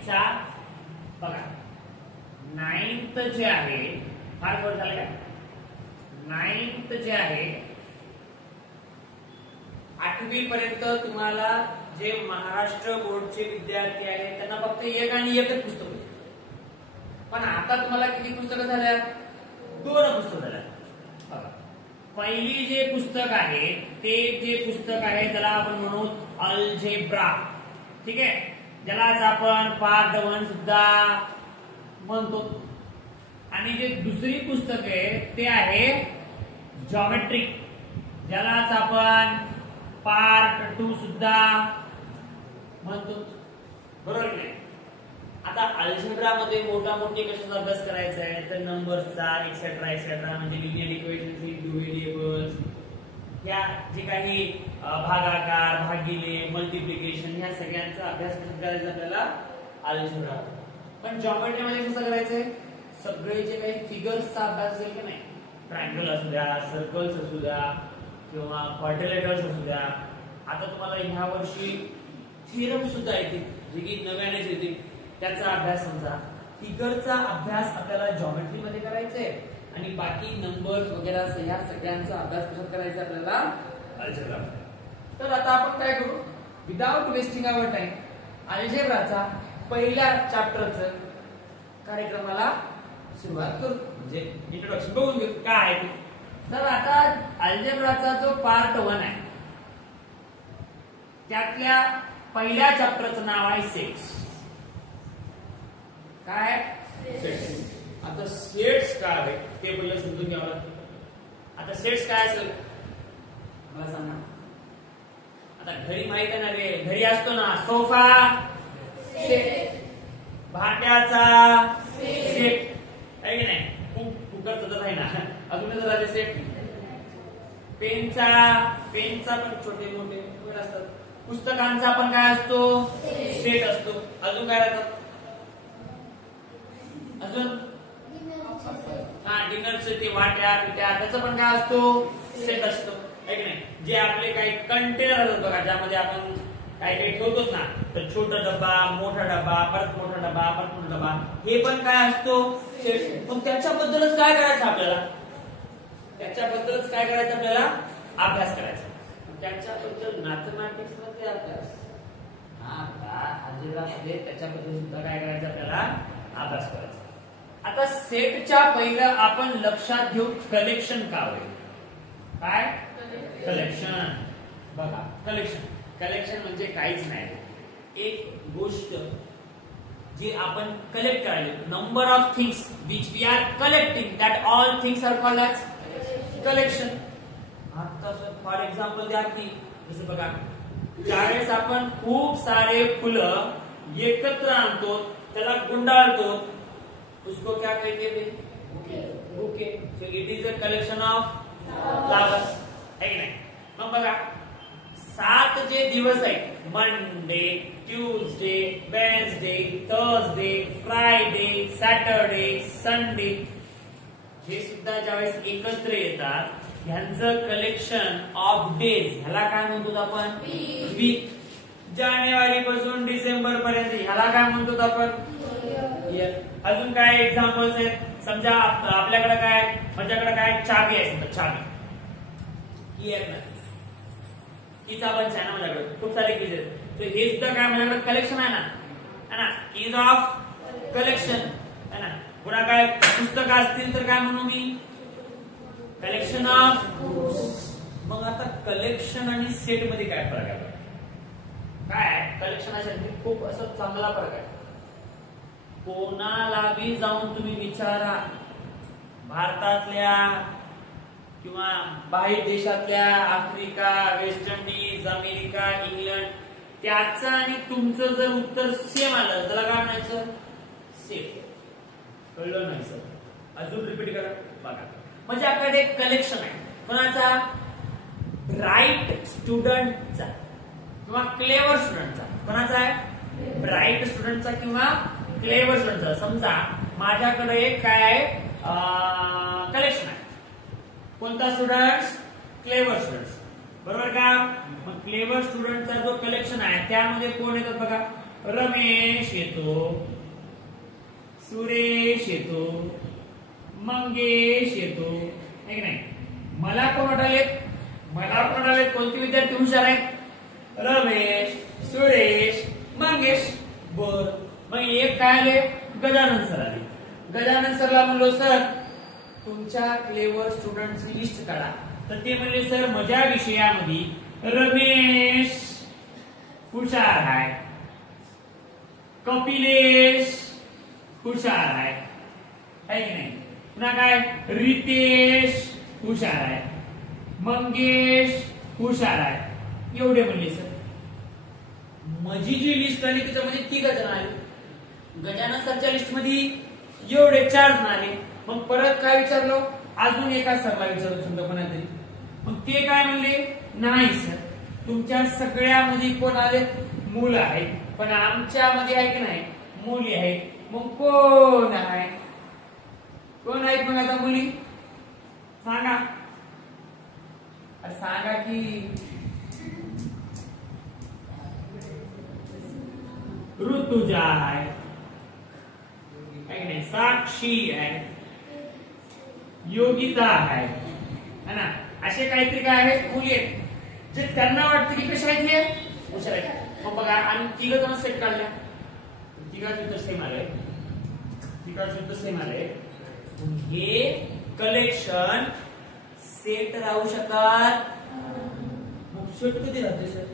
नाईन्थचा बघा, नाईन्थ जे आहे फार वर झालं का, नाईन्थ जे आहे 8वी पर्यंत तुम्हाला जे महाराष्ट्र बोर्डचे विद्यार्थी आहेत त्यांना फक्त एक आणि एकच पुस्तक होते, पण आता तुम्हाला किती पुस्तकं झाल्यात, 2 पुस्तकं झाल्यात. पहिली जे पुस्तक आहे ते जे पुस्तक आहे त्याला आपण म्हणू अल्जेब्रा, ठीक आहे, ज्यालाच आपण पार्ट 1 सुद्धा म्हणतो. आणि जे दुसरी पुस्तक आहे ते आहे जॉमेट्री, ज्यालाच आपण पार्ट 2 सुद्धा म्हणतो, बरोबर नाही. आता अल्जेब्रा मध्ये मोठे कशाचा अभ्यास करायचा आहे तर नंबर्सचा एक्सेट्रा एक्सेट्रा, म्हणजे लिनियर इक्वेशन्स, इंटू व्हेरिएबल्स, ह्या जे काही भागाकार, भागिले, मल्टिप्लिकेशन, ह्या सगळ्यांचा अभ्यास करायचा आपल्याला अल्जेब्रा. पण जॉमेट्री मध्ये कसं करायचंय, सगळे जे काही फिगर्सचा अभ्यास असेल की नाही, ट्रायंगल असू द्या, सर्कल्स असू द्या किंवा क्वाड्रिलेटरल्स असू द्या. आता तुम्हाला ह्या वर्षी थेरम सुद्धा येतील जे की नव्यानेच येतील, त्याचा अभ्यास समजा. फिगरचा अभ्यास आपल्याला जॉमेट्री मध्ये करायचा आहे आणि बाकी नंबर्स वगैरे ह्या सगळ्यांचा अभ्यास कशात करायचा आपल्याला, अल्जेब्रा. तर आता आपण काय करू, विदाउट वेस्टिंग आवर टाइम अल्जेब्राचा पहिल्या चॅप्टरचं कार्यक्रमाला सुरुवात करू, म्हणजे इंट्रोडक्शन बघून घेऊ काय आहे. तर आता अल्जेब्राचा जो पार्ट 1 आहे त्यातल्या पहिल्या चॅप्टरचं नाव आहे सेट्स. काय सेट्स. आता सेट्स काय आहे ते पहिलं समजून घ्यावं. आता सेट्स काय असेल मला सांगा. आता घरी माहित आहे ना रे, घरी असतो ना सोफा सेट, भांड्याचा सेट आहे की नाही, कुकरचा तर आहे ना, अजून जर सेट, पेनचा पण छोटे मोठे असतात, पुस्तकांचा पण काय असतो सेट असतो. अजून काय राहतात, अजून डिनरचे ते वाट्या पिट्या त्याचा पण काय असतो सेट असतो, आहे की नाही. जे आपले काही कंटेनर असतात बघा, ज्यामध्ये आपण काही काही ठेवतोच ना, तर छोटा डबा, मोठा डबा, परत मोठा डबा, परत मोठा डबा, हे पण काय असतो सेट. पण त्याच्याबद्दलच काय करायचं आपल्याला, त्याच्याबद्दलच काय करायचं आपल्याला, अभ्यास करायचा. त्याच्याबद्दल मॅथमॅटिक्स मध्ये अभ्यास, अल्जेब्रामध्ये त्याच्याबद्दल सुद्धा काय करायचं आपल्याला, अभ्यास करायचा. आता सेटच्या पहिलं आपण लक्षात घेऊ कलेक्शन का होईल. काय कलेक्शन, बघा कलेक्शन म्हणजे काहीच नाही, एक गोष्ट जी आपण कलेक्ट करायला, number of things which we are collecting, that all things are called as collection. आता फॉर एक्झाम्पल द्या की जसं बघा, ज्यावेळेस आपण खूप सारे फुलं एकत्र आणतो त्याला गुंडाळतो, उसको क्या कहेंगे, bouquet. So it is a collection of flowers, है की नाही. मग बघा 7 जे दिवस आहेत, Monday, Tuesday, Wednesday, Thursday, Friday, Saturday, Sunday, हे सुद्धा ज्यावेळेस एकत्र येतात ह्यांचं कलेक्शन ऑफ डेज, ह्याला काय म्हणतो आपण, वीक. जानेवारी पासून डिसेंबर पर्यंत ह्याला काय म्हणतो आपण, इयर. अजून काय एक्झाम्पल्स आहेत, समजा आपल्याकडे काय, माझ्याकडे काय चाबी आहे, समजा चाबी, इयर ना, कीचा बंच आहे ना माझ्याकडे, खूप सारे कीज आहेत, तर हे सुद्धा काय माझ्याकडे कलेक्शन आहे ना, कीज ऑफ कलेक्शन है ना. पुन्हा काय पुस्तकं असतील तर काय म्हणू मी, कलेक्शन ऑफ बुक्स. मग आता कलेक्शन आणि सेट मध्ये काय फरक आहे, काय कलेक्शन आणि खूप असं चांगला फरक आहे. कोणाला बी जाऊन तुम्ही विचारा, भारतातल्या किंवा बाहेर देशातल्या, Africa, West Indies, America, England, त्याचं आणि तुमचं जर उत्तर सेम आलं त्याला काय म्हणायचं, सेम. कळलं नाही सर, अजून रिपीट करा बघा. म्हणजे आपल्याकडे एक कलेक्शन आहे, कोणाचा, ब्राईट स्टुडंटचा किंवा क्लेवर स्टुडंटचा. कोणाचा आहे, ब्राईट स्टुडंटचा किंवा क्लेवर स्टुडंटचा. समजा माझ्याकडे एक काय कलेक्शन आहे, कोणता स्टुडंट्स, क्लेवर स्टुडंट्स, बरोबर का. मग क्लेवर स्टुडंटचा जो कलेक्शन आहे त्यामध्ये कोण येतात बघा, रमेश येतो, सुरेश येतो, मंगेश येतो, है की नाही? मला कोण वाटाले? मला कोण वाटाले? कोणते विद्यार्थी हुशार आहेत? रमेश, सुरेश, मंगेश. बर, मग एक काय आले? गजानन सर आले. गजानन सरला म्हणलो सर तुमच्या क्लेवर स्टुडंटची लिस्ट काढा. तर ते म्हणले सर माझ्या विषयामध्ये रमेश हुशार आहे, कपिलेश हुशार आहे, है की नाही? पुन्हा काय? रितेश हुशार आहे, मंगेश हुशार आहे. एवढे म्हणले सर. माझी जी लिस्ट आली त्याच्यामध्ये 3 जण आले. गजानन सरच्या लिस्ट मध्ये एवढे 4 जण आले. मग परत काय विचारलो? अजून एका सरला विचारलो समजा कोणातरी. मग ते काय म्हणले? नाही सर तुमच्या सगळ्यामध्ये कोण आले? मुलं आहेत, पण आमच्यामध्ये आहे की नाही मुली आहेत. मग कोण आहे? कोण आहेत मग आता मुली? सांगा. सांगा की. ऋतुजा आहे, साक्षी आहे, योगिता आहे, है ना? असे काहीतरी काय आहेत मुली आहेत जे त्यांना वाटतं की कशा आहेत हे हुशार आहेत. मग बघा आम्ही 3 जण सेट काढल्या. 3 उत्तर सेम आलंय. 3 उत्तर सेम आलंय. हे कलेक्शन सेट राहू शकत. मग सेट कधी राहते सर?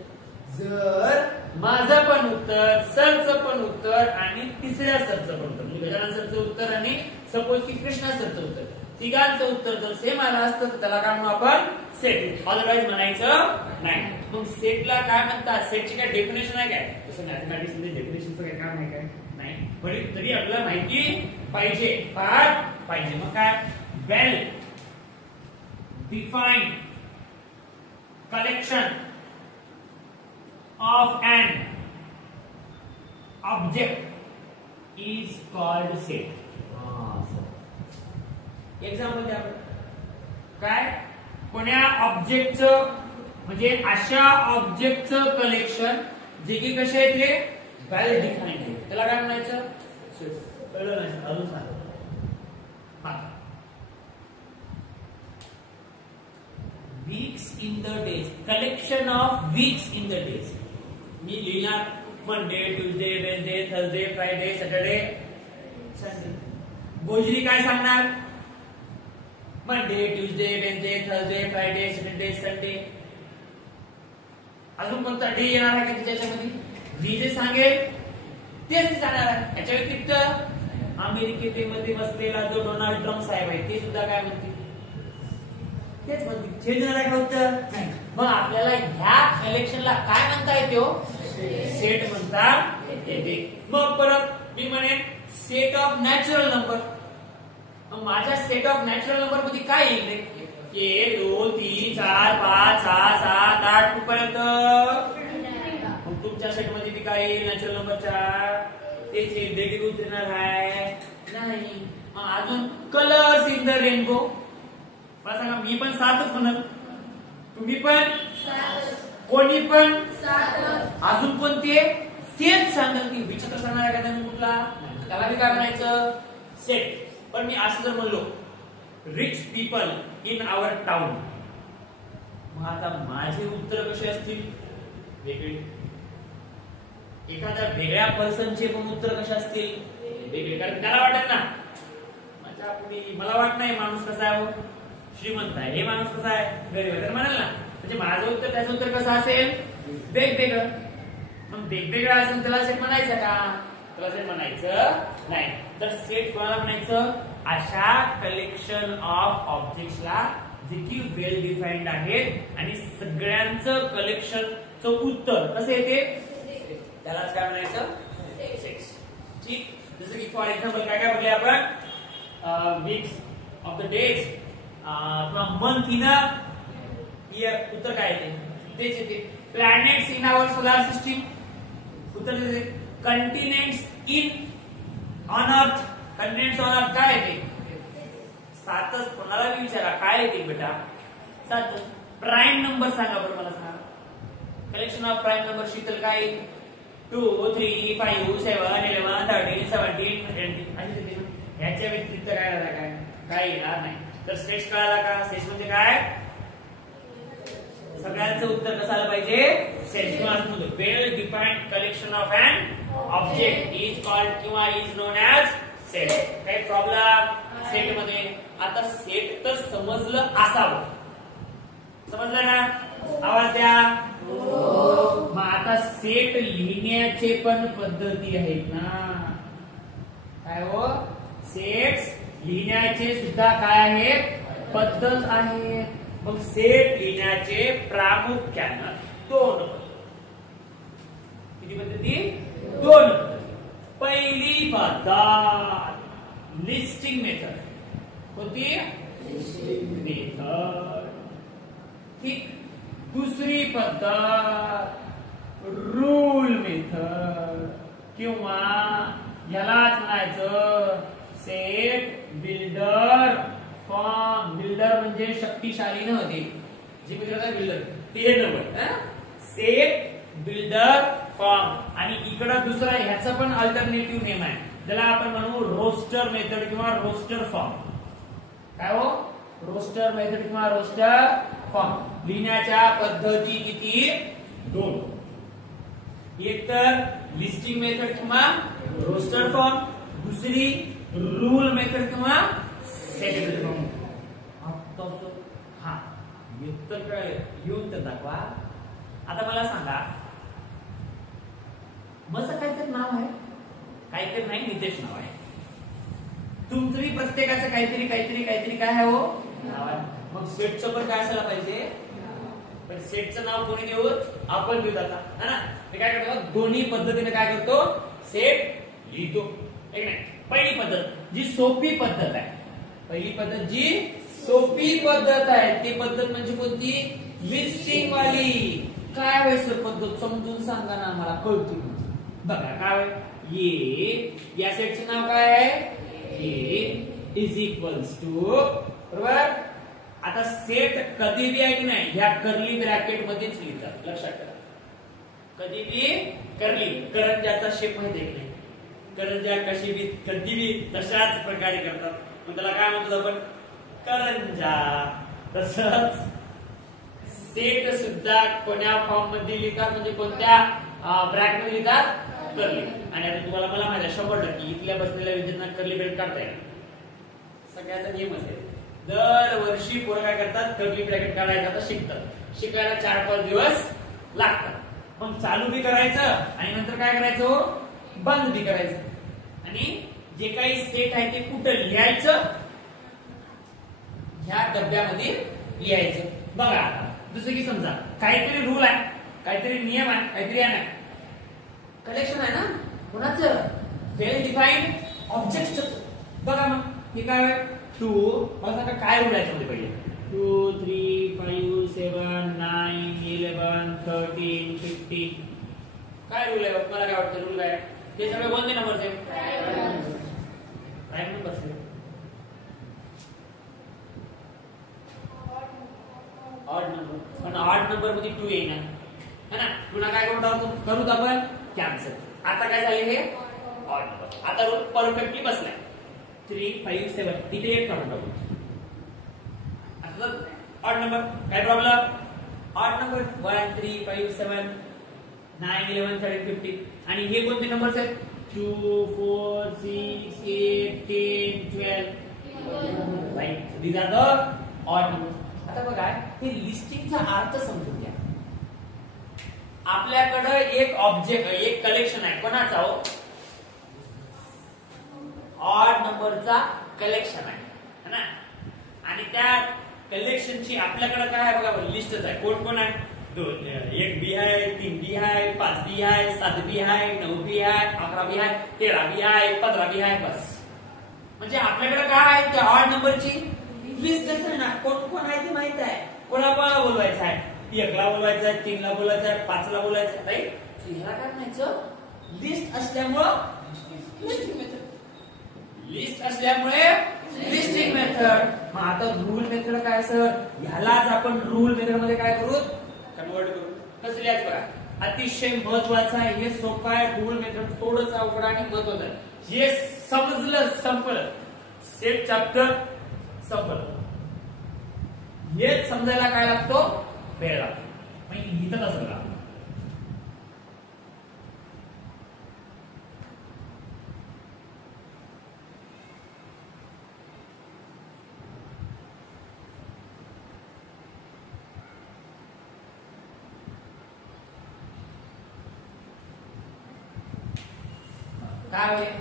जर माझं पण उत्तर, सरचं पण उत्तर आणि तिसऱ्या सरचं पण उत्तर, म्हणजे गजानन सरचं उत्तर आणि सपोज की कृष्णा सरचं उत्तर, तिघांचं उत्तर जर सेम आलं असतं तर त्याला काय म्हणू आपण? सेट. अदरवाइज म्हणायचं नाही. मग सेटला काय म्हणतात? सेटची काय डेफिनेशन आहे काय? तसं मॅथमॅटिक्स मध्ये डेफिनेशनचं काय काम आहे काय? नाही. पण तरी आपल्याला माहिती पाहिजे, पाठ पाहिजे. मग काय? Well defined collection of an object is called set. Example द्या. काय? कोण्या ऑब्जेक्टचं म्हणजे अशा ऑब्जेक्टचं कलेक्शन जे की कसे आहे ते वेल डिफाइंड आहे, त्याला काय म्हणायचं? कळलं नाही? अजून सांग. Weeks in the days, collection of weeks in the days. मी लिहिणार Monday, Tuesday, Wednesday, Thursday, Friday, Saturday, Sunday. गोजरी काय सांगणार? Monday, Tuesday, Wednesday, Thursday, Friday, Saturday, Sunday. अजून कोणता डे येणार आहे का त्याच्यामध्ये? जी जे सांगेल तेच सांगणार आहे. याच्या व्यतिरिक्त अमेरिकेमध्ये बसलेला जो डोनाल्ड ट्रम्प साहेब आहे ते सुद्धा काय म्हणते? तेच म्हणते. चेंज होणार का उत्तर? मग आपल्याला ह्या कलेक्शनला काय म्हणता येते? सेट म्हणता येते. मग परत मी म्हणेन सेट ऑफ नॅचरल नंबर. मग माझ्या सेट ऑफ नॅचरल नंबर मध्ये काय येईल? 1 2 3 4 5 6 7 8 कुठपर्यंत? मग तुमच्या सेट मध्ये बी काय येईल? नॅचरल नंबरच्या तेच वेगळी उतरणार आहे नाही. मग अजून कलर्स इन द रेनबो. मला सांगा, मी पण 7च म्हणत, तुम्ही पण 7, कोणी पण 7. अजून कोणते? तेच सांगतात की विचित्र सांगणार आहे का त्यांनी कुठला? त्याला बी काय म्हणायचं? सेट. पण मी असं जर म्हणलो rich people in our town, मग आता माझे उत्तर कसे असतील? वेगळे. एखाद्या वेगळ्या पर्सनचे पण उत्तर कसे असतील? वेगळे. कारण त्याला वाटत ना माझ्या पुढे, मला वाटत नाही माणूस कसा आहे, श्रीमंत आहे, हे माणूस कसा आहे, गरीब आहे, तर म्हणाल ना. म्हणजे माझं उत्तर त्याचं उत्तर कसं असेल? वेगवेगळं. मग वेगवेगळं असेल त्याला सेट म्हणायचं का? त्याला सेट म्हणायचं नाही. तर सेट कोणाला म्हणायचं? अशा कलेक्शन ऑफ ऑब्जेक्ट्सला जे की वेल डिफाइंड आहेत आणि सगळ्यांचं कलेक्शनचं उत्तर कसं येते? त्यालाच काय म्हणायचं? सेट्स. ठीक. जसं की फॉर एक्झाम्पल काय काय बघले आपण? वीक्स ऑफ द डेज किंवा मंथ इन अ इयर. उत्तर काय येते? तेच येते. Planets in our solar system. उत्तर येते. Continents in on earth. Continents on earth काय येते? 7च. कोणाला बी विचारा काय येते बेटा? 7. प्राईम नंबर सांगा बरं मला. सांगा collection of prime number. Sheetal काय येईल? 2 3 5 7 11 13 17 20 अशी देते. ह्याच्या व्यतिरिक्त काय येणार नाही. तर सेट्स कळाला का? सेट्स म्हणजे काय? सगळ्यांचं उत्तर कसं आलं पाहिजे? सेट्स किंवा well defined collection of an object is called किंवा इज नोन ऍज सेट. काही प्रॉब्लेम सेट मध्ये? आता सेट तर समजलं असावं. समजलं ना? आवाज द्या. मग आता सेट लिहिण्याचे पण पद्धती आहेत ना. काय हो? सेट्स लिहिण्याचे सुद्धा काय आहेत? पद्धत आहेत. मग सेट लिहिण्याचे प्रामुख्यानं 2 पद्धती. किती पद्धती? 2 पद्धती. पहिली पद्धत लिस्टिंग मेथड. कोणती? Listing method. ठीक. दुसरी पद्धत रूल मेथड किंवा यालाच म्हणायचं सेट बिल्डर फॉर्म. बिल्डर म्हणजे शक्तिशाली न होते जे मित्र बिल्डर ते नव्हे. Set builder form. आणि इकडं दुसरा ह्याचा पण अल्टरनेटिव्ह नेम आहे ज्याला आपण म्हणू रोस्टर मेथड किंवा रोस्टर फॉर्म. काय हो? रोस्टर मेथड किंवा रोस्टर फॉर्म. लिहिण्याच्या पद्धती किती? 2. एक तर लिस्टिंग मेथड किंवा रोस्टर फॉर्म, दुसरी रूल मेथड किंवा सेट फॉर्म. हा येऊन तर दाखवा. आता मला सांगा, मस्त काहीतरी नाव आहे, काहीतरी नाही, नितेश नाव आहे. तुमचंही प्रत्येकाचं काहीतरी काहीतरी काहीतरी काय आहे हो नाव आहे. मग सेटचं पण काय असायला पाहिजे? पण सेटचं नाव कोणी देऊ? आपण देऊ आता, है ना. ते काय करतो? दोन्ही पद्धतीने काय करतो? सेट लिहितो. एक नाही. पहिली पद्धत जी सोपी पद्धत आहे, पहिली पद्धत जी सोपी पद्धत आहे ती पद्धत म्हणजे कोणती? लिस्टिंग वाली. काय व्हायचं पद्धत समजून सांगा ना, मला कळते. बघा काय ये या सेटचं नाव काय आहे? ए इज इक्वल्स टू. बरोबर. आता सेट कधी बी आहे की नाही ह्या कर्ली ब्रॅकेट मध्येच लिहितात. लक्षात करा. कधी बी कर्ली. करंजाचा शेप माहिती आहे की नाही? करंजा कशी बी कधी बी तशाच प्रकारे करतात. मग त्याला काय म्हणतो आपण? करंजा. तसंच सेट सुद्धा कोण्या फॉर्म मध्ये लिहितात म्हणजे कोणत्या ब्रॅकेट मध्ये लिहितात? कर्ली. आणि आता तुम्हाला मला माहिती आहे 100% इथल्या बसलेल्या विद्यार्थ्यांना कर्ली ब्रॅकेट काढता येईल. सगळ्याचा नियम असेल. दरवर्षी पोरं काय करतात? कर्ली ब्रॅकेट काढायचं आता शिकतात. शिकायला 4-5 दिवस लागतात. मग चालू बी करायचं आणि नंतर काय करायचं? बंद बी करायचं. आणि जे काही सेट आहे ते कुठं लिहायचं? ह्या डब्यामध्ये लिहायचं. बघा आता जसं की समजा काहीतरी रूल आहे, काहीतरी नियम आहे, काहीतरी आहे, कलेक्शन आहे ना कोणाचं? वेल डिफाइंड ऑब्जेक्टचं. बघा मग हे काय आहे? 2. मला सांगा काय रूल आहे त्यामध्ये पहिले? 2 3 5 7 9 11 13 15. काय रूल आहे? मला काय वाटतं रूल आहे? ते सगळे कोणते नंबर्स आहेत? प्राईम नंबर्स आहेत. Odd number. पण ऑड नंबर मध्ये 2 येणार है ना. पुन्हा काय करू आपण? कॅन्सल. आता काय झाले? हे ऑड नंबर. आता रूल परफेक्टली बसलाय. 3 5 7 तिथे एक काढून टाकू. आता ऑड नंबर काय प्रॉब्लेम? Odd number 1 3 5 7 9 11 13 15. आणि हे कोणते नंबर्स आहेत? 2 4 6 8 10 12. Right. These are the odd numbers. आता बघा हे लिस्टिंगचा अर्थ समजून घ्या. आपल्याकडे एक ऑब्जेक्ट, एक कलेक्शन आहे. कोणाचा हो? ऑड नंबरचा कलेक्शन आहे है ना. आणि त्या कलेक्शनची आपल्याकडे काय आहे बघा, लिस्टच आहे. कोण कोण आहे? 1 बी आहे, 3 बी आहे, 5 बी आहे, 7 बी आहे, 9 बी आहे, 11 बी आहे, 13 बी आहे, 15 बी आहे. बस. म्हणजे आपल्याकडे काय आहे? त्या ऑड नंबरची लिस्ट आहे ना. कोण कोण आहे ते माहित आहे. कोणाला बोलवायचं आहे? 1 ला बोलवायचं आहे, 3 ला बोलायचं आहे, 5 ला बोलायचं आहे. राईट. ह्याला काय म्हणायचं? लिस्ट असल्यामुळं लिस्टिंग मेथड. लिस्ट असल्यामुळे लिस्टिंग मेथड. मग आता रूल मेथड काय सर? ह्यालाच आपण रूल मेथड मध्ये काय करू? कन्वर्ट करू. कसं लिहायचं बघा. अतिशय महत्वाचं आहे. हे सोपं आहे. रूल मेथड थोडंच अवघड आणि महत्वाचं आहे. हे समजलं संपलं. सेट चॅप्टर संपलं. हे समजायला काय लागतो? वेळ लागतो. म्हणजे लिहितं कसं लागतं. काय होईल?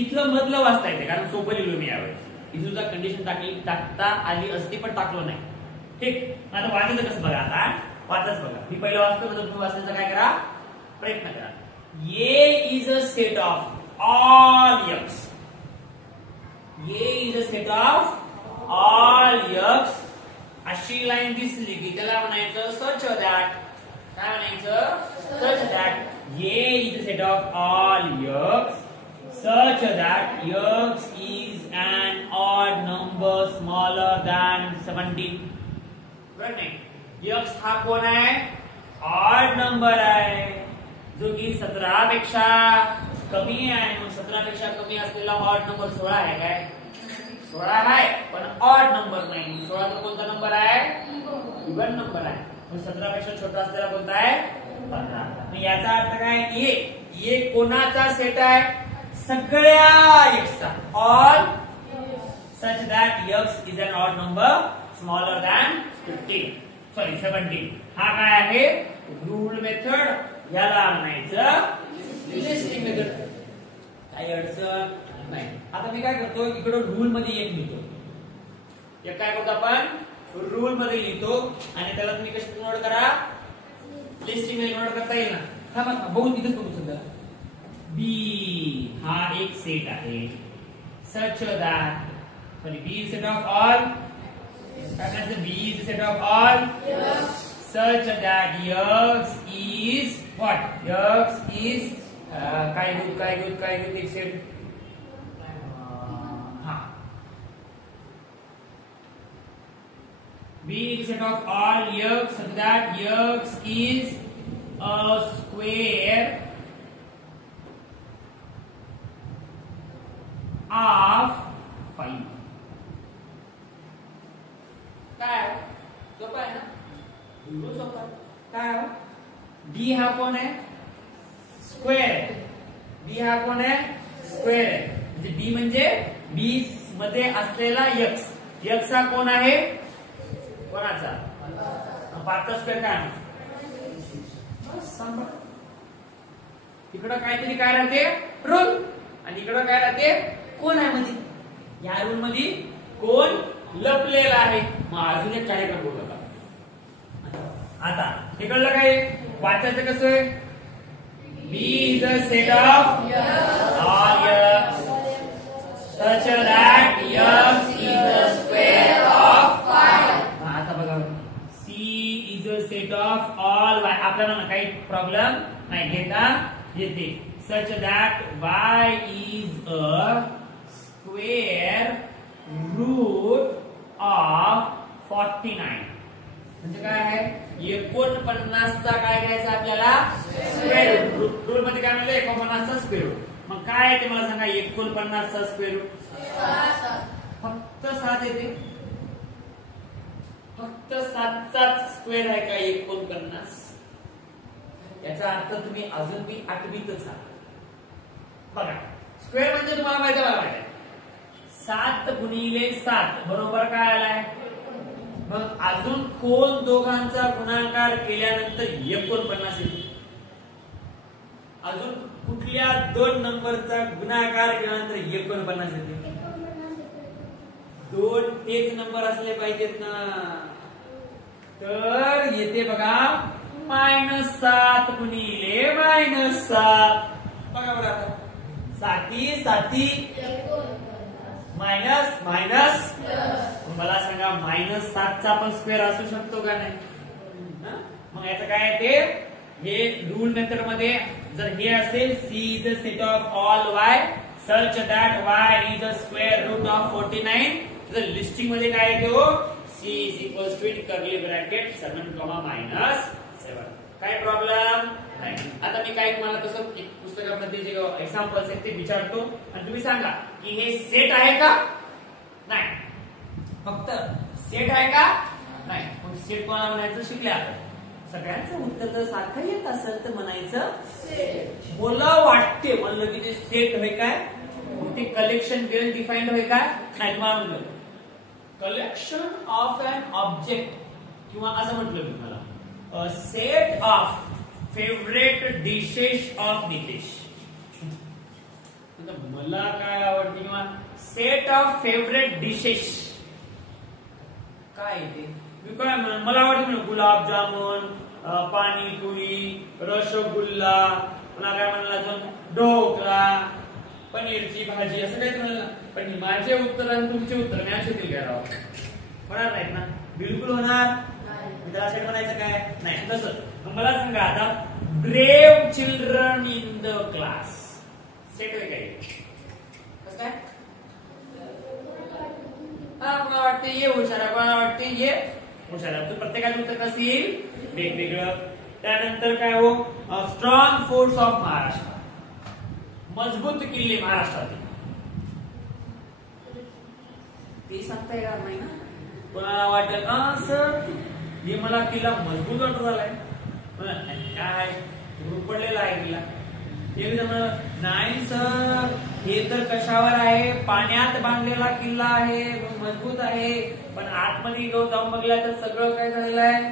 इथलं मधलं वाचता येते कारण सोपं लिहिलो मी यावेळेस. इथे सुद्धा कंडिशन टाकता आली असती पण टाकलो नाही. ठीक. आता वाचायचं कसं बघा. आता वाचच बघा. मी पहिलं वाचतो तर तुम्ही वाचण्याचा काय करा? प्रयत्न करा. A is a set of all x. A is a set of all x. अशी लाईन दिसली की त्याला म्हणायचं such that. काय म्हणायचं? such that A is a set of all x such that x is an odd number smaller than 17. बरोबर नाही? x हा कोण आहे? ऑड नंबर आहे जो की 17 पेक्षा कमी आहे. मग 17 पेक्षा कमी असलेला ऑड नंबर 16 आहे काय? 16 आहे पण ऑड नंबर नाही. 16 तर कोणता नंबर आहे? इव्हन नंबर आहे. मग 17 पेक्षा छोटा असलेला कोणता आहे? 15. मग याचा अर्थ काय? ए कोणाचा सेट आहे? सगळ्या x चा. All such that x is an odd number smaller than 17. हा काय आहे? Rule method. याला म्हणायचं लिस्टिंग मेथड. काही अडचण नाही. आता मी काय करतो? इकडे रूल मध्ये एक लिहितो. एक काय करतो आपण? रूल मध्ये लिहितो आणि त्याला तुम्ही कशी नोट करा? लिस्टिंग मध्ये नोट करता येईल ना? हा बघा. बघून तिथेच बघू समजा. बी हा एक सेट आहे. such that B is set of all. B is set of all. Yes. Such that X is what? X is काय good एक सेट. हाँ. B is set of all X such that X is a square of 5. काय? सोपं आहे ना? बिलकुल सोपं आहे. काय हो? डी हा कोण आहे? स्क्वेअर. डी हा कोण आहे? स्क्वेअर आहे. म्हणजे डी म्हणजे बी मध्ये असलेला एक्स. एक्स हा कोण आहे? कोणाचा? 5चा स्क्वेअर काय? इकडं काहीतरी काय राहते? रूल. आणि इकडं काय राहते? कोण आहे मध्ये? या रूल मध्ये कोण लपलेला आहे. मग अजून एक कार्यक्रम बघू आता. आता हे कळलं काय? वाचायचं कसं आहे? B is a set of all x such that x is a square of 5. आता बघा. C is a set of all y. आपल्याला काही प्रॉब्लेम नाही घेता येते. such that y is a square root of 49. म्हणजे काय आहे? 49 चा काय घ्यायचा आपल्याला? Square route. रूल मध्ये काय म्हणलं? 49 चा स्क्वेअर रूट. मग काय आहे ते मला सांगा. 49 चा स्क्वेअर रूट फक्त 7 येते. फक्त 7 चा स्क्वेअर आहे का 49? याचा अर्थ तुम्ही अजून मी 8वीतच आहात. बघा. स्क्वेअर म्हणजे तुम्हाला माहिती आहे 7 गुणिले 7 बरोबर काय आलाय? मग अजून कोण दोघांचा गुणाकार केल्यानंतर 49 येईल? अजून कुठल्या दोन नंबरचा गुणाकार केल्यानंतर 49 येते? दोन तेच नंबर असले पाहिजेत ना. तर येते बघा -7 गुणिले -7. बघा बरं आता. 7 मायनस मायनस. मला सांगा -7 चा पण स्क्वेअर असू शकतो का नाही? मग याचं काय आहे ते? हे रूल मेथड मध्ये जर हे असेल C is a set of all y such that y is a square root of 49. तर लिस्टिंग मध्ये काय येते हो? C is equals to in curly bracket 7, -7. काय प्रॉब्लेम नाही. आता मी काय तुम्हाला तसं एक पुस्तकामध्ये जे एक्झाम्पल्स आहेत ते विचारतो आणि तुम्ही सांगा की हे सेट आहे का नाही. फक्त सेट आहे का नाही. पण सेट कोणाला म्हणायचं शिकले आपण. सगळ्यांचं उत्तर जर सारखं येत असेल तर म्हणायचं सेट. मला वाटते म्हणलं की ते सेट होय काय, ते कलेक्शन वेल डिफाइंड होय काय नाही. तुम्हाला म्हणलं कलेक्शन ऑफ एन ऑब्जेक्ट किंवा असं म्हटलं मी मला set of favourite dishes of Nitesh. मला काय आवडते किंवा सेट ऑफ फेवरेट डिशेस काय ते मी काय मला आवडते ना गुलाबजामुन, पाणीपुरी, रसगुल्ला, पुन्हा काय म्हणला अजून ढोकळा, पनीरची भाजी असं काही म्हणलं. पण माझे उत्तर आणि तुमचे उत्तर मॅच होतील काय राव? होणार नाहीत ना. बिलकुल होणार नाही. त्याला सेट म्हणायचं काय नाही. तसंच मला सांगा आता brave children in the class set होय काय? कसं काय? मला वाटते ये हुशार, कोणाला वाटते ये हुशार. तर प्रत्येकाचं उत्तर कसं येईल वेगवेगळं. त्यानंतर काय हो स्ट्रॉंग फोर्स ऑफ महाराष्ट्र, मजबूत किल्ले महाराष्ट्रातील ते सांगता येणार नाही ना. कोणाला वाटेल सर हे मला किल्ला मजबूत वाटत झालाय काय पडलेला आहे किल्ला. नाही सर हे तर कशावर आहे, पाण्यात बांधलेला किल्ला आहे, मजबूत आहे. पण आतमध्ये जाऊन बघला तर सगळं काय झालेलं आहे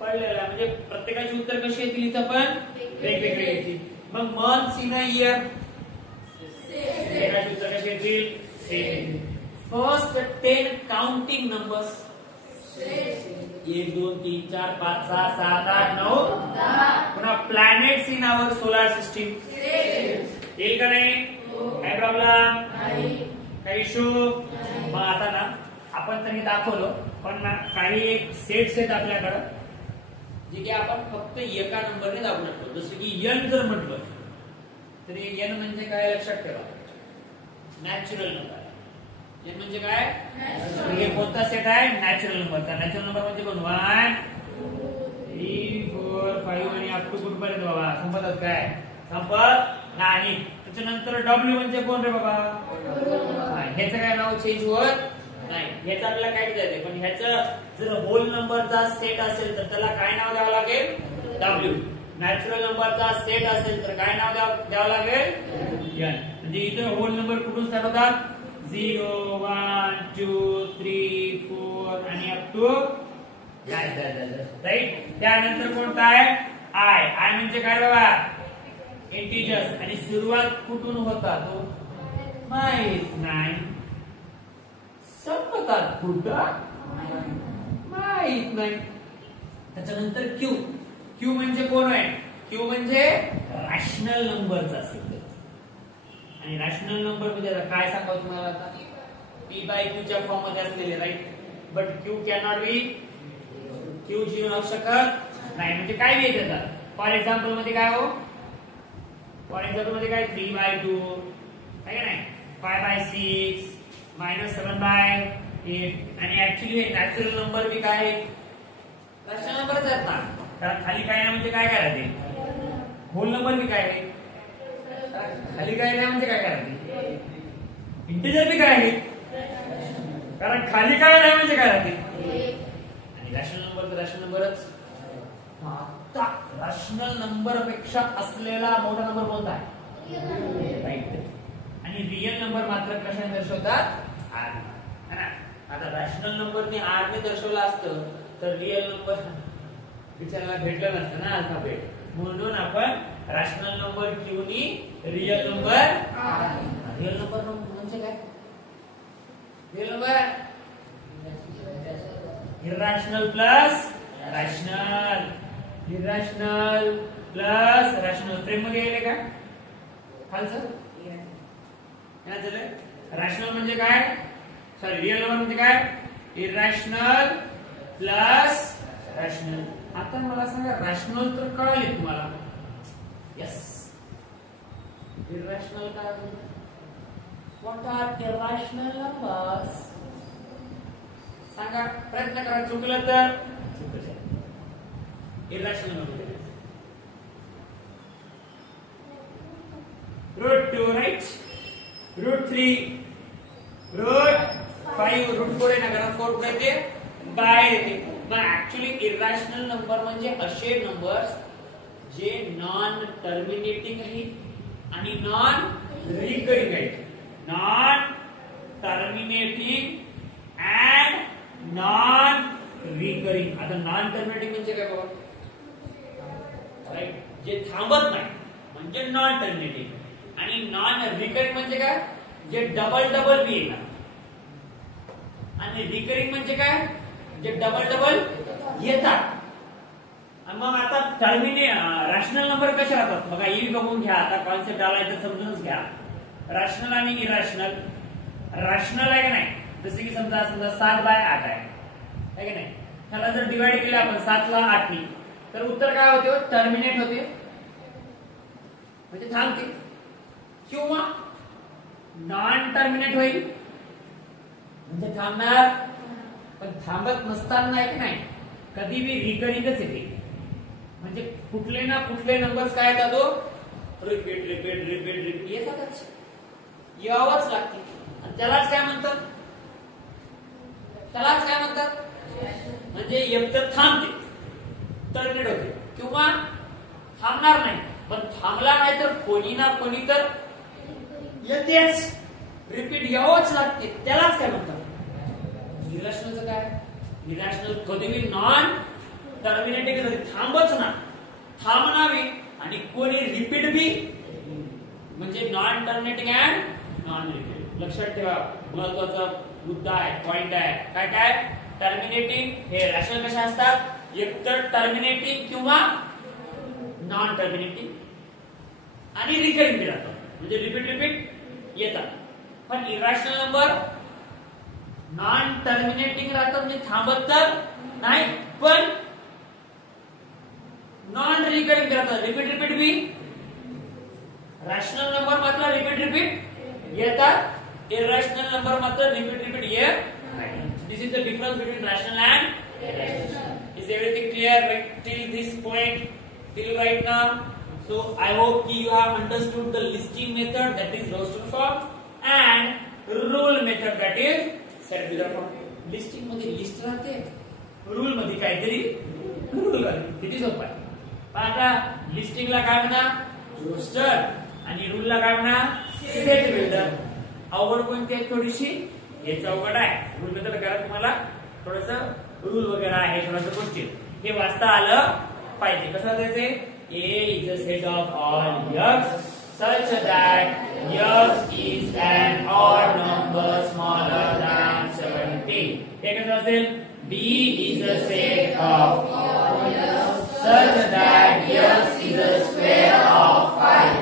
पडलेलं आहे. म्हणजे प्रत्येकाची उत्तर कशी येतील इथं पण वेगवेगळे येतील. मग मंथ्स इन अ इयर प्रत्येकाची उत्तर कशी येतील सेम. First 10 counting numbers 1 2 3 4 5 6 7 8 9 10. पुन्हा planets in our solar system येईल का नाही? काय प्रॉब्लेम काही इशू? मग आता ना आपण तरी दाखवलं पण ना काही एक सेट्स आहेत आपल्याकडं जे की आपण फक्त एका नंबरने दाखवू शकतो. जसं की एन जर म्हटलं तर एन म्हणजे काय लक्षात ठेवा नॅचरल नंबर. एन म्हणजे काय? हे कोणता सेट आहे? नॅचरल नंबरचा. नॅचरल नंबर म्हणजे कोण 1 3 4 5 आणि अप टू कुठपर्यंत बाबा संपतात काय? संपत नाही. त्याच्यानंतर डब्ल्यू म्हणजे कोण रे बाबा? ह्याचं काय नाव चेंज होत नाही. ह्याचं आपल्याला काय द्यायचं पण ह्याचं जर होल नंबरचा सेट असेल तर त्याला काय नाव द्यावं लागेल? डब्ल्यू. नॅचरल नंबरचा सेट असेल तर काय नाव द्यावं लागेल? एन. म्हणजे इथं होल नंबर कुठून स्टार्ट होतात? 0 1 2 3 4 आणि अप टू राईट. त्यानंतर कोणता आहे? आय. आय म्हणजे काय बाबा? इंटिजर्स. आणि सुरुवात कुठून होता तो माहित नाही. संपतात कुठं माहित नाही. त्याच्यानंतर क्यू. क्यू म्हणजे कोण आहे? क्यू म्हणजे रॅशनल नंबरचा शब्द. आणि रॅशनल नंबर म्हणजे काय सांगावं तुम्हाला आता p/q च्या फॉर्म मध्ये असलेले right. But q cannot be q zero असू शकत नाही. म्हणजे काय येत येतात फॉर एक्झाम्पल मध्ये काय हो? फॉर एक्झाम्पल मध्ये काय 3/2 आहे नाही 5/6 -7/8. आणि ऍक्च्युली नॅचरल नंबर बी काय रॅशनल नंबरच आहेत ना. कारण खाली काय नाही म्हणजे काय करायचे? होल नंबर बी काय आहे? खाली काय नाही म्हणजे काय करायचे? इंटिजर बी काय आहे? कारण खाली काय नाही म्हणजे काय राहते? आणि रॅशनल नंबर तर रॅशनल नंबरच. आता रॅशनल नंबर पेक्षा असलेला मोठा नंबर कोणता आहे? राईट. आणि रियल नंबर मात्र कशाने दर्शवतात? आर. आता रॅशनल नंबरने आर ने दर्शवला असतं तर रियल नंबर विचारायला भेटलं नसतं ना अल्फाबेट. म्हणून आपण रॅशनल नंबर क्यू नी real number R. Real number म्हणजे काय? Real number irrational plus rational. Irrational plus rational. Frame मध्ये येईल का खालचं? काय झालं? रॅशनल म्हणजे काय? सॉरी रियल नंबर म्हणजे काय? Irrational plus rational. आता मला सांगा रॅशनल तर कळाले तुम्हाला? यस. इरॅशनल काय? What are irrational numbers? सांगा प्रयत्न करा. चुकलं तर irrational number root 2 right, root 3, root 5, root 4 आहे ना कारण 4 कुठे येते बाहेर येते. मग ऍक्च्युली इरॅशनल नंबर म्हणजे असे नंबर्स जे नॉन टर्मिनेटिंग आहेत आणि नॉन रिकरिंग आहेत. Non terminating and non recurring. आता नॉन टर्मिनेटिंग म्हणजे काय बाबा, राईट, जे थांबत नाही म्हणजे नॉन टर्मिनेटिंग, आणि नॉन रिकरिंग म्हणजे काय, जे डबल डबल बी येणार, आणि रिकरिंग म्हणजे काय, जे डबल डबल येतात. मग आता रॅशनल नंबर कसे राहतात बघा, ही बघून घ्या. आता कॉन्सेप्ट आला तर समजूनच घ्या. रॅशनल आणि इरॅशनल. रॅशनल आहे की नाही, जसे की समजा 7/8 आहे की नाही, त्याला जर डिवाइड केलं आपण 7 ला 8 नी, तर उत्तर काय होते, टर्मिनेट होते म्हणजे थांबते, किंवा नॉन टर्मिनेट होईल म्हणजे थांबणार, पण थांबत नसताना आहे की नाही कधी बी रिकरिंगच येते. म्हणजे कुठले ना कुठले नंबर्स काय येतात, रिपीट रिपीट रिपीट रिपीट येतातच, यावंच लागते. त्यालाच काय म्हणतात, त्यालाच काय म्हणतात, म्हणजे एकतर थांबते टर्मिनेट होते, किंवा थांबणार नाही, पण थांबला नाही तर कोणी ना कोणी तर येतेच, रिपीट यावंच लागते, त्यालाच काय म्हणतात. इरॅशनलचं काय, इरॅशनल कधी बी नॉन टर्मिनेटिंग, थांबच ना, थांबणावी आणि कोणी रिपीट बी, म्हणजे non terminating and non repeat. लक्षात ठेवा, महत्वाचा मुद्दा आहे, पॉइंट आहे. काय काय, टर्मिनेटिंग हे रॅशनल कशा असतात, एकतर टर्मिनेटिंग किंवा नॉन टर्मिनेटिंग, आणि रिकरिंग राहतात म्हणजे रिपीट रिपीट येतात. पण इरॅशनल नंबर नॉन टर्मिनेटिंग राहतात म्हणजे थांबत तर नाही, पण नॉन रिकरिंग राहतात, repeat repeat B. Rational number मात्र रिपीट रिपीट येतात, इरॅशनल नंबर मात्र रिपीट रिपीट येत नाही. This is the difference between rational and irrational. Is everything clear right till this point, till right now? So I hope you have understood the listing method, that is roster form, and rule method, that is set with the form. Listing मध्ये list राहते, rule मध्ये काहीतरी rule राहते, किती सोपं आहे. आता लिस्टिंगला काय म्हणा, रोस्टर, आणि रूलला काय म्हणा, सेट बिल्डर. अवघड कोणती आहे थोडीशी, हेच अवघड आहे. रूल मेथड करा, तुम्हाला थोडस रूल वगैरे आहे, थोडस गोष्टी हे वाचता आलं पाहिजे. कसं वाचायचे, A is a set of all x such that x is an odd number smaller than 17. हे कसं असेल, B is a set of all x such that x is a square of 5.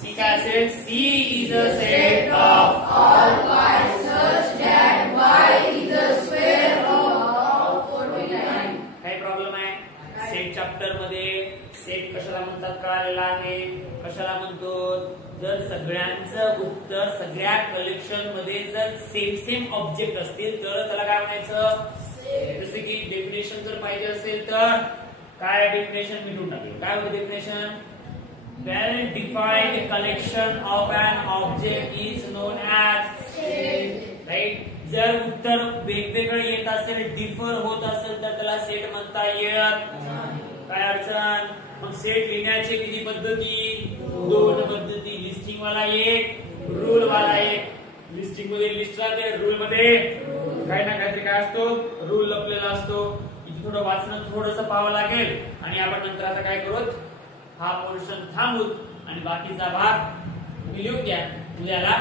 C काय असेल, C is a set of all y such that y is a square of 49. काय problem आहे, set chapter मध्ये set कशाला म्हणतात कळालेला आहे. कशाला म्हणतो, जर सगळ्यांचं उत्तर सगळ्या कलेक्शन मध्ये जर सेम सेम ऑब्जेक्ट असतील तर त्याला काय म्हणायचं, जसे की डेफिनेशन जर पाहिजे असेल तर काय डेफिनेशन मिळून टाकेल. काय होतं definition, well defined collection of an object is known as set. Right, जर उत्तर वेगवेगळे येत असेल, डिफर होत असेल तर त्याला सेट म्हणता येत. काय अडचण, मग सेट लिहिण्याचे किती पद्धती, 2 पद्धती. लिस्टिंग वाला एक, रूल वाला एक. लिस्टिंग मध्ये लिस्ट राहते, रूल मध्ये काही ना काहीतरी काय असतो, रूल लपलेला असतो. इथे थोडं वाचणं थोडंसं पाहावं लागेल, आणि आपण नंतर आता काय करूत, हा पोर्शन थांबूत आणि बाकीचा भाग लिहून घ्या. उद्याला